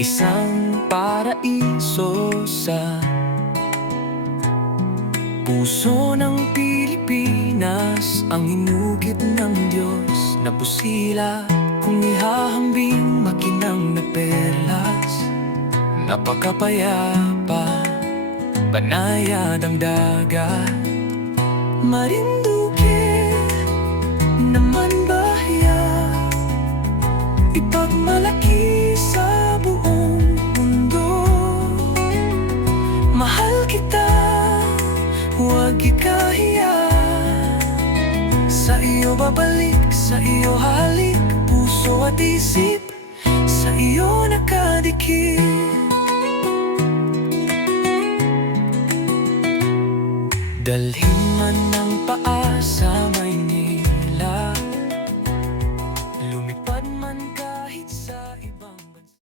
Isang paraiso sa puso ng Pilipinas, ang hinugit ng Diyos na busila. Kung ihahambing makinang na perlas, napakapayapa, banayad ang dagat. Marinduque naman bahya, ipagmalaki sa buong mundo. Mahal kita, huwag ikahiya. Sa iyo babalik, sa iyo halik, puso at isip, sa iyo nakadikit. Dalhin